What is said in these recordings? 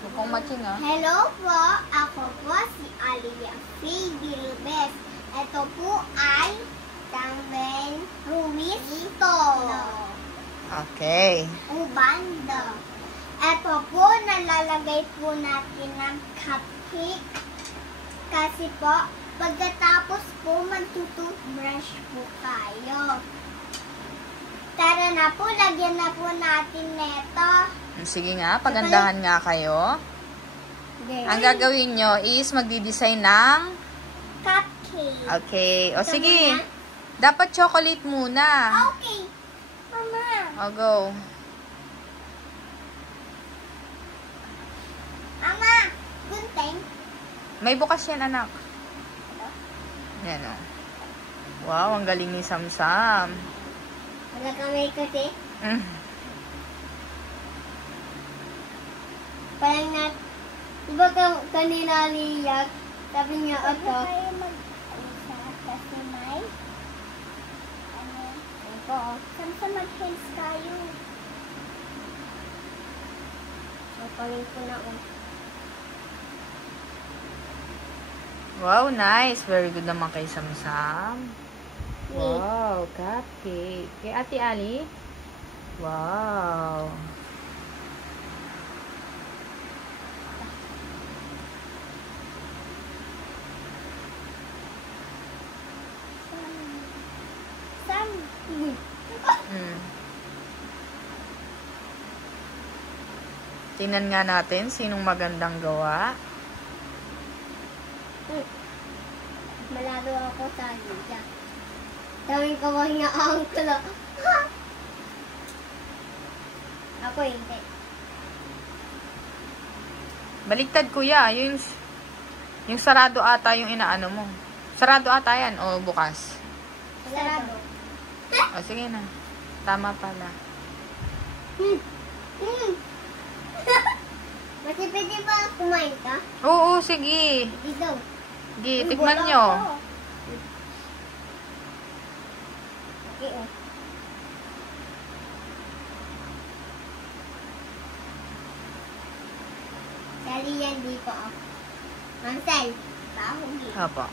Mukhang matching ah. Hello po, ako po si Alia Faye Bilbes. Ito po ay Tangben Ruiz ito. Okay. Ubanda. Ito po, nalalagay po natin ng cupcake. Kasi po, pagkatapos po, magtututbrush po tayo. Tara na po, lagyan na po natin neto. Sige nga, pagandahan nga kayo. Okay. Ang gagawin nyo is magdi-design ng... Cupcake. Okay. O Ito sige. muna. Dapat chocolate muna. Okay. Mama. O go. Mama, gunting. May bukas yan, anak. Yan o. Wow, ang galing ni Samsam. Wala kamay kasi. Parang diba kanina liyak, sabi niya ito. Kaya mag-isa kasi may ito. Saan sa mag-hands tayo? Napalin ko na Wow, nice. Very good naman kay Samsam. Wow, cupcake. Kay Ate Ali? Wow. Tingnan nga natin sinong magandang gawa. Malado ako sa liya. Daming kawang niya ang kulo. Ako hindi. Baliktad kuya, yung sarado ata yung inaano mo. Sarado ata yan o bukas? Sarado. O sige na. Tama pala. Kasi pwede ba kumain ka? Oo, sige. Hindi daw. Sige, tikman nyo. Okay, oh. Sali yan dito, oh. Mansel, tahugi. Opo.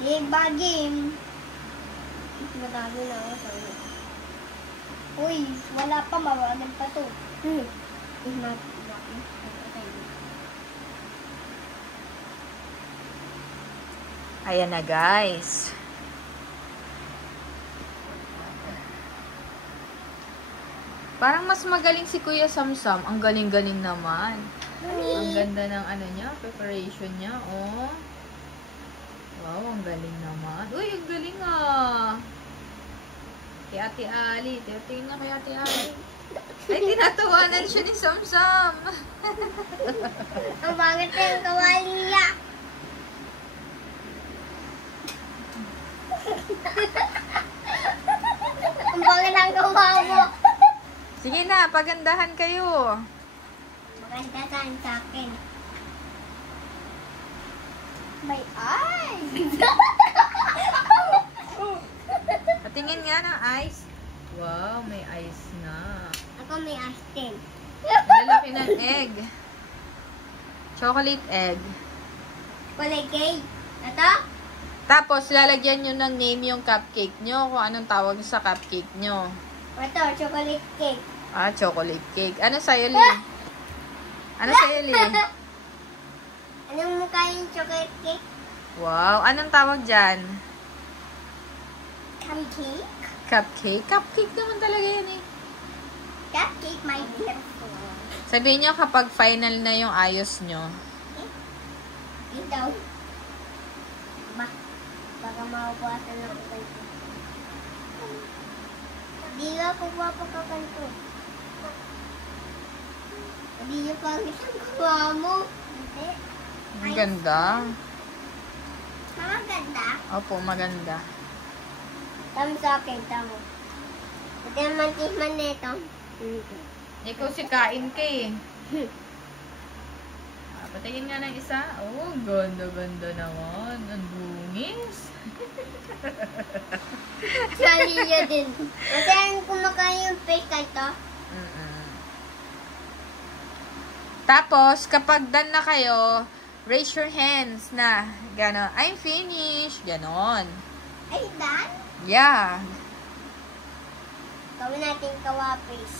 Game ba game? Madami na ako sa ulo. Uy, wala pa, mawagan pa to. Ayan na guys. Parang mas magaling si Kuya Samsam. Ang galing-galing naman. Ang ganda ng ano niya, preparation niya. Oh. Wow, ang galing naman. Uy, ang galing ah. Kay Ate Ali. Tingnan na kay Ate Ali. Ay, tinatawanan siya ni Samsam. Ang bakit yung kawaliya? Ang bakit ang gawa mo? Sige na, pagandahan kayo. Maganda saan sa akin. May eyes! Patingin nga ng ice. Wow, may ice na. Ako may eyes din. Lalaki ng egg. Chocolate egg. Kulay cake. Ito? Tapos, lalagyan nyo ng name yung cupcake nyo. Kung anong tawag sa cupcake nyo. Ito, chocolate cake. Ah, chocolate cake. Ano sa'yo, Lee? Ano sa'yo, Lee? Anong mukha yung chocolate cake? Wow, anong tawag dyan? Cupcake? Cupcake? Cupcake naman talaga yan eh. Cupcake, my dear. Sabihin nyo kapag final na yung ayos nyo. Ito. Baka makukuhasan ako ganito. Hindi nga ako papakakanto. Hindi niyo pang isang gawa mo. Hindi. Ang ganda. Mama, ganda. Opo, maganda. Tama sa akin, tama. Ito naman tisman nito. Ikaw si kain ka eh. Patingin nga ng isa. Oh, ganda-ganda naman. Ang bungis. Sali niya din. Kasi ang kumakain yung fish ka ito. Tapos, kapag done na kayo, raise your hands na. Ganon. I'm finished. Ganon. Ay, done? Yeah. Gawin natin kawapis.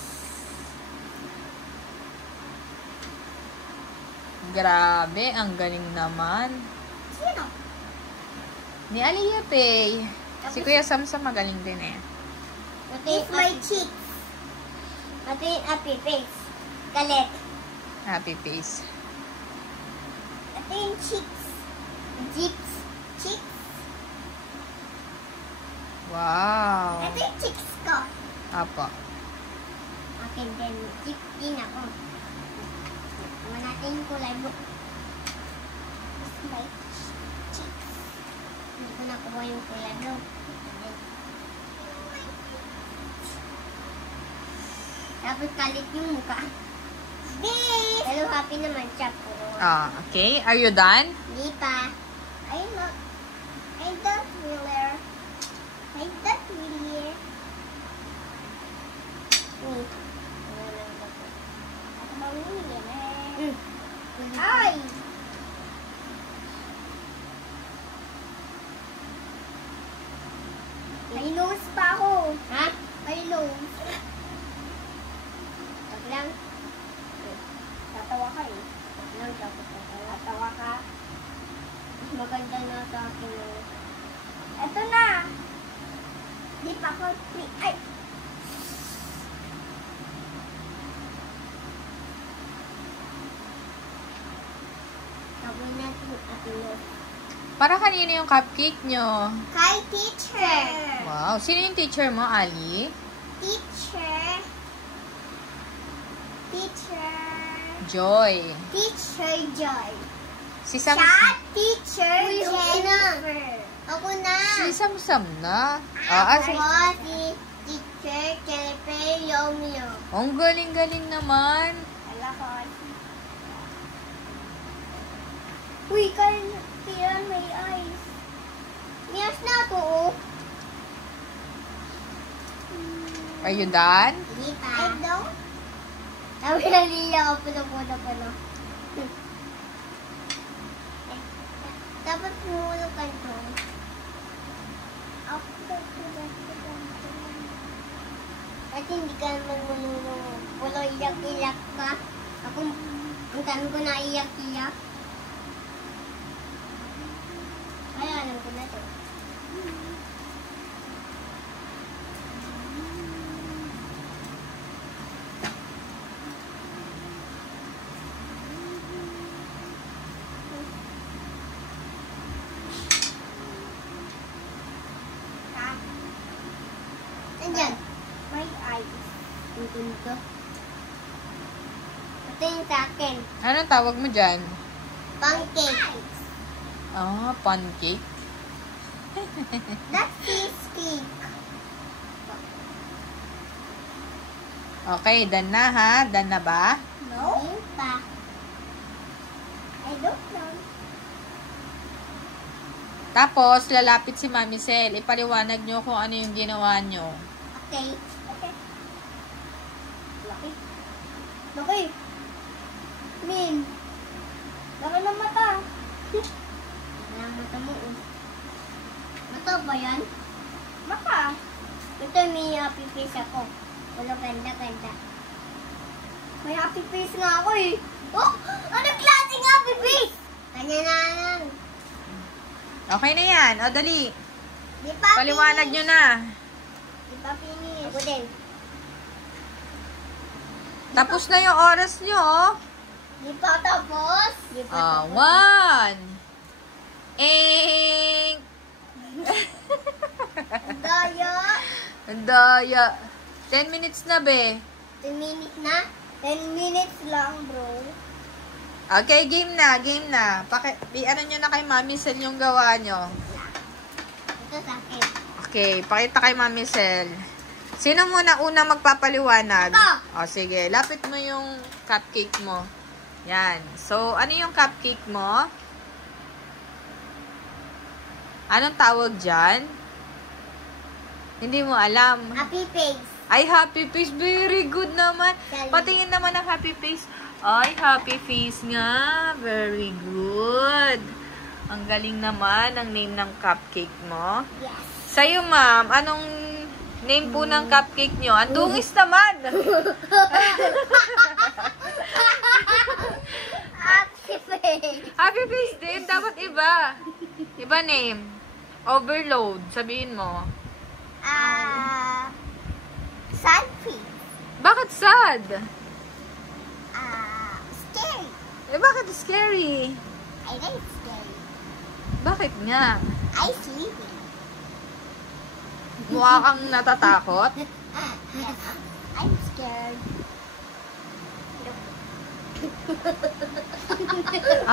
Grabe, ang galing naman. Sino? Ni Aliyah Pay. Si Kuya Samsam magaling din eh. It's my cheeks. Ito yung happy face. Galit. Happy face. Ito yung cheeks. Jeeps. Cheeks. Wow. Ito yung cheeks ko. Apo. Akin din. Cheeks din ako. Naman natin yung kulay mo. It's my cheeks. Hindi ko nakuha yung kulay mo. Tapos kalit yung mukha. This! Pero happy naman siya po. Okay. Are you done? Hindi pa. I don't really. I don't really. Ay! May nose pa ako. Ha? May nose. Wag lang. Tatawa ka eh. Wag lang, dapat tatawa ka. Maganda na sa akin. Eto na! Di pa ako... Ay! Gawin natin atin mo. Para kanino yung cupcake nyo? Kay teacher! Wow. Sino yung teacher mo, Ali? Teacher! Teacher! Joy. Teacher Joy. Si Sam... Siya, Teacher Jennifer. Ako na. Si Samsam na. Ako si Teacher Jennifer Romeo. Ang galing-galing naman. Ala ko. Uy, kaya may eyes. Yes na to. Are you done? Hindi pa. I don't. Sabi na liya ako puno. Dapat pumulong ka ito. At hindi ka naman manunong. Pulo iyak-iyak ka. Ako, ang dami ko na iyak-iyak. Ay, alam ko na ito. Nandyan. My eyes. Tutun ko. Ito yung sa akin. Anong tawag mo dyan? Pancake. Pancake. That's cheesecake. Okay, done na ha? Done na ba? No? Hindi pa. I don't know. Tapos, lalapit si Mami Sel. Ipaliwanag nyo kung ano yung ginawa nyo. Okay. Laki. Laki. Min. Laki ng mata. Laki ng mata mo. Mata ba yan? Mata. Ito may happy face ako. Wala ganda. May happy face nga ako eh. Oh! Anong klaseng happy face? Kanya na lang. Okay na yan. O, dali. Di pa Paliwanag nyo na. Di pa finish. Ako din. Tapos na yung oras nyo, oh. Di pa tapos. Di pa tapos. 1. Eng! Daya. Ang daya. 10 minutes na, be. 10 minutes na? 10 minutes lang, bro. Okay, game na. Ano nyo na kay Mami Sel yung gawa nyo. Ito sa akin. Okay, pakita kay Mami Sel. Sino muna una magpapaliwanag? Ako. O, sige. Lapit mo yung cupcake mo. Yan. So, ano yung cupcake mo? Anong tawag dyan? Hindi mo alam. Happy face. Ay, happy face. Very good naman. Galing. Patingin naman ng happy face. Ay, happy face nga. Very good. Ang galing naman ang name ng cupcake mo. Yes. Sa'yo, ma'am, anong name po ng cupcake nyo? Ang dungis naman. Happy face. Happy face din. Dapat iba. Iba name. Overload. Sabihin mo. Sad face. Bakit sad? Scary. Eh, bakit scary? I like scary. Bakit nga? I sleepy. Mukha kang natatakot? Yes. I'm scared.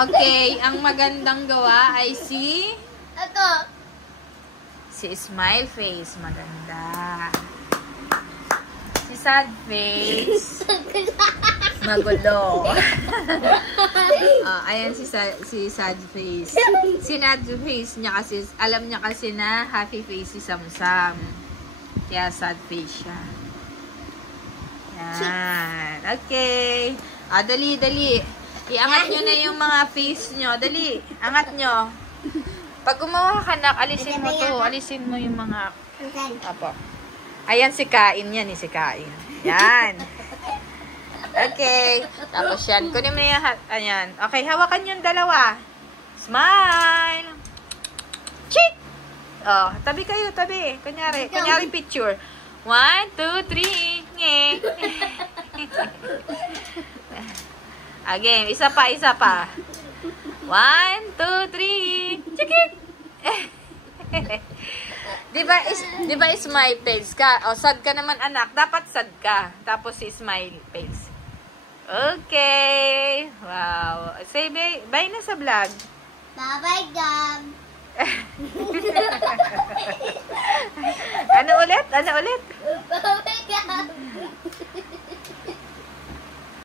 Okay, ang magandang gawa ay si Ito. Smile Face. Maganda. Si Sad Face. Magulo. Ayan si Sad Face. Si Sad Face niya kasi, alam niya kasi na happy face si Samsam. Kaya sad face siya. Yan. Okay. Dali, dali. Iangat nyo na yung mga face nyo. Dali. Angat nyo. Pag gumawa ka na, alisin mo to. Alisin mo yung mga... Apo. Ayan si Kain yan. Si Kain. Yan. Okay. Tapos yan. Kunin mo na yung... Ayan. Okay. Hawakan yung dalawa. Smile. Cheek! Oh, tabi kayo. Tabi. Kunyari. Kunyari picture. 1, 2, 3. Nge. Again. Isa pa. Isa pa. 1, 2, 3. Chikik! Diba smile face ka? O, sad ka naman, anak. Dapat sad ka. Tapos si smile face. Okay. Wow. Say bye na sa vlog. Bye-bye, Gab. Ano ulit? Ano ulit?